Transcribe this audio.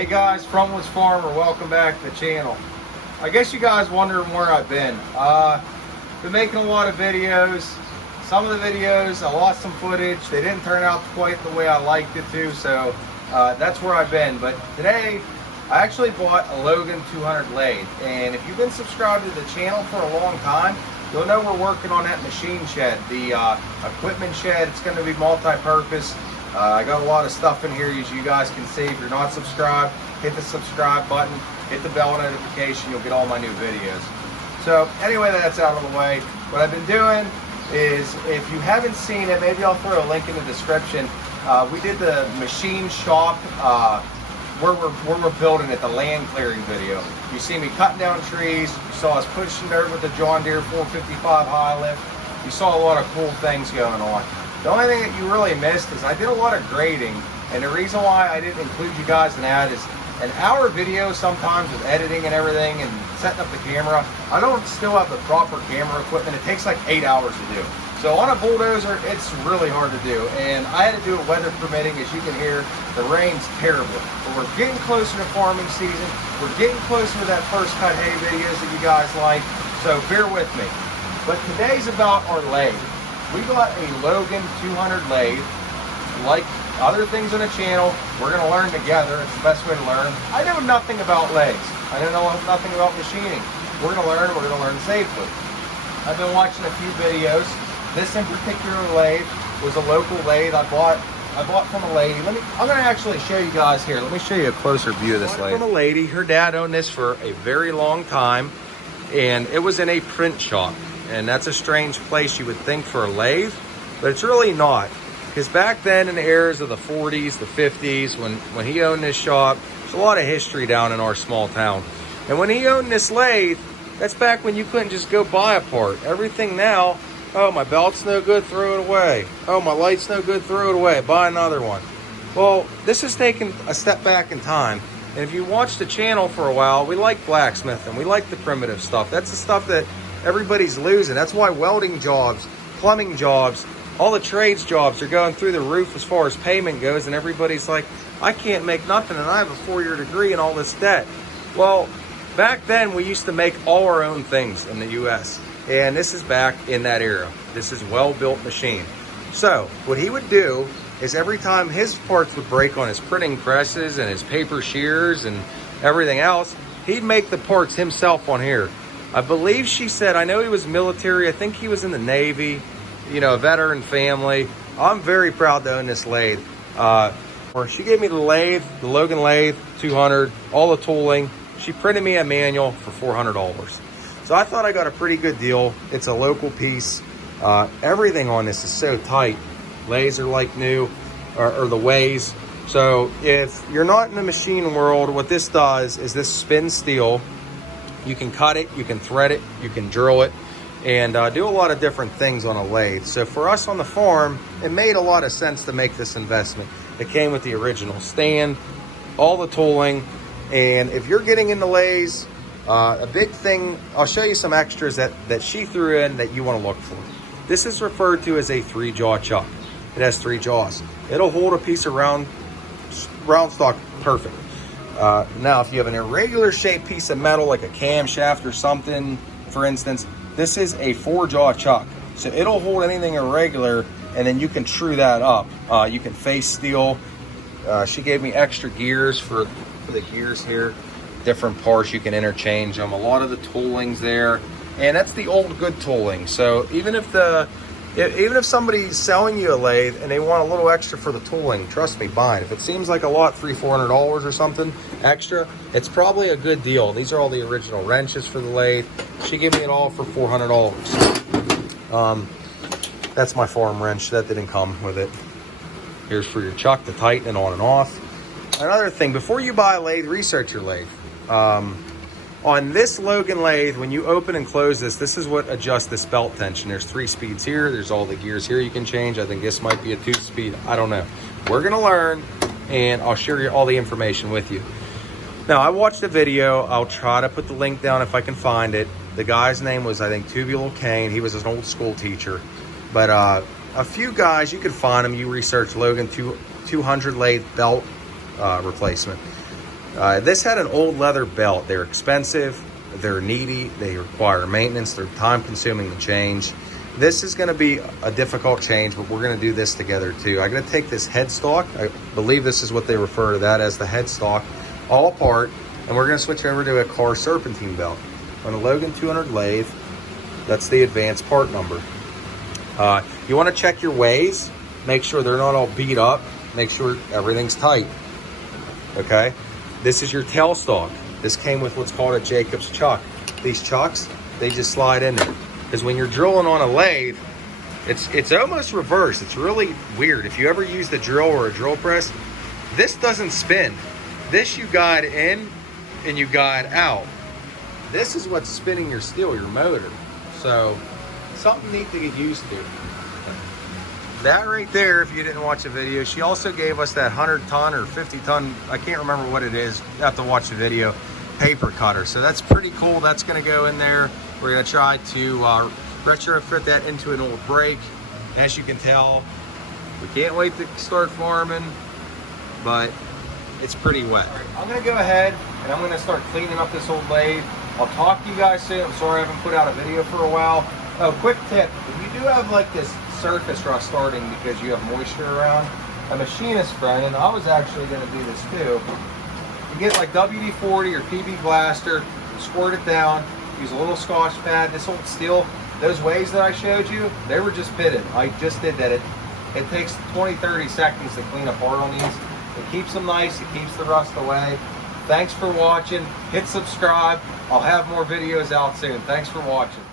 Hey guys, Frontless Farmer, welcome back to the channel. I guess you guys wondering where I've been. Been making a lot of videos. Some of the videos, I lost some footage. They didn't turn out quite the way I liked it to, so that's where I've been. But today, I actually bought a Logan 200 lathe. And if you've been subscribed to the channel for a long time, you'll know we're working on that machine shed, the equipment shed. It's going to be multi-purpose. I got a lot of stuff in here, as you guys can see. If you're not subscribed, hit the subscribe button, hit the bell notification, you'll get all my new videos. So anyway, that's out of the way. What I've been doing is, if you haven't seen it, maybe I'll throw a link in the description. We did the machine shop where we're building it, the land clearing video. You see me cutting down trees, you saw us pushing dirt with the John Deere 455 high lift. You saw a lot of cool things going on. The only thing that you really missed is I did a lot of grading, and the reason why I didn't include you guys in that is an hour video sometimes with editing and everything and setting up the camera. I don't still have the proper camera equipment. It takes like 8 hours to do. So on a bulldozer, it's really hard to do, and I had to do it weather permitting. As you can hear, the rain's terrible. But we're getting closer to farming season. We're getting closer to that first cut hay videos that you guys like, so bear with me. But today's about our lathe. We got a Logan 200 lathe. Like other things on the channel, we're going to learn together. It's the best way to learn. I know nothing about lathes. I know nothing about machining. We're going to learn safely. I've been watching a few videos. This in particular lathe was a local lathe I bought from a lady. I'm going to actually show you guys here. Let me show you a closer view of this lathe. From a lady. Her dad owned this for a very long time, and it was in a print shop. And that's a strange place you would think for a lathe, but it's really not. Because back then in the eras of the 40s, the 50s, when he owned this shop, there's a lot of history down in our small town. And when he owned this lathe, that's back when you couldn't just go buy a part. Everything now, oh, my belt's no good, throw it away. Oh, my light's no good, throw it away, buy another one. Well, this is taking a step back in time. And if you watch the channel for a while, we like blacksmithing. We like the primitive stuff. That's the stuff that everybody's losing. That's why welding jobs, plumbing jobs, all the trades jobs are going through the roof as far as payment goes, and everybody's like, I can't make nothing, and I have a 4-year degree and all this debt. Well, back then we used to make all our own things in the US, and this is back in that era. This is well-built machine. So what he would do is, every time his parts would break on his printing presses and his paper shears and everything else, he'd make the parts himself on here. I believe she said, I know he was military, I think he was in the Navy, you know, a veteran family. I'm very proud to own this lathe. She gave me the lathe, the Logan lathe 200, all the tooling. She printed me a manual for $400. So I thought I got a pretty good deal. It's a local piece. Everything on this is so tight. Lathes are like new, or the ways. So if you're not in the machine world, what this does is this spins steel. You can cut it, you can thread it, you can drill it, and do a lot of different things on a lathe. So for us on the farm, it made a lot of sense to make this investment. It came with the original stand, all the tooling, and if you're getting into lathes, a big thing, I'll show you some extras that she threw in that you want to look for. This is referred to as a 3-jaw chuck. It has 3 jaws. It'll hold a piece of round stock perfect. Now, if you have an irregular shaped piece of metal, like a camshaft or something, for instance, this is a 4-jaw chuck. So it'll hold anything irregular, and then you can true that up. You can face steel. She gave me extra gears for the gears here. Different parts, you can interchange them. A lot of the tooling's there. And that's the old good tooling. So even if somebody's selling you a lathe and they want a little extra for the tooling, trust me, buy it. If it seems like a lot, $300-400 or something extra, it's probably a good deal. These are all the original wrenches for the lathe. She gave me it all for $400. That's my farm wrench. That didn't come with it. Here's for your chuck to tighten it on and off. Another thing, before you buy a lathe, research your lathe. On this Logan lathe, when you open and close this is what adjusts this belt tension. There's 3 speeds here. There's all the gears here you can change. I think this might be a 2-speed. I don't know. We're going to learn, and I'll share you all the information with you. Now, I watched a video. I'll try to put the link down if I can find it. The guy's name was, I think, Tubular Kane. He was an old school teacher. But a few guys, you can find them. You research Logan 200 lathe belt replacement. This had an old leather belt. They're expensive, they're needy, they require maintenance, they're time consuming to change. This is gonna be a difficult change, but we're gonna do this together too. I'm gonna take this headstock, I believe this is what they refer to that as, the headstock, all apart, and we're gonna switch over to a car serpentine belt. On a Logan 200 lathe, that's the advanced part number. You wanna check your ways, make sure they're not all beat up, make sure everything's tight, okay? This is your tailstock. This came with what's called a Jacob's chuck. These chucks, they just slide in there. Because when you're drilling on a lathe, it's almost reversed. It's really weird. If you ever use the drill or a drill press, this doesn't spin. This you guide in and you guide out. This is what's spinning your steel, your motor. So, something neat to get used to. That right there, if you didn't watch the video, she also gave us that 100-ton or 50-ton, I can't remember what it is, you have to watch the video, paper cutter. So that's pretty cool. That's gonna go in there. We're gonna try to retrofit that into an old brake. As you can tell, we can't wait to start farming, but it's pretty wet. All right, I'm gonna go ahead and I'm gonna start cleaning up this old lathe. I'll talk to you guys soon. I'm sorry I haven't put out a video for a while. Oh, quick tip, if you do have like this surface rust starting because you have moisture around, a machinist friend, and I was actually going to do this too, you get like WD-40 or PB Blaster, squirt it down, use a little Scotch pad. This old steel, those ways that I showed you, they were just pitted. I just did that. It takes 20-30 seconds to clean apart on these. It keeps them nice, it keeps the rust away. Thanks for watching. Hit subscribe. I'll have more videos out soon. Thanks for watching.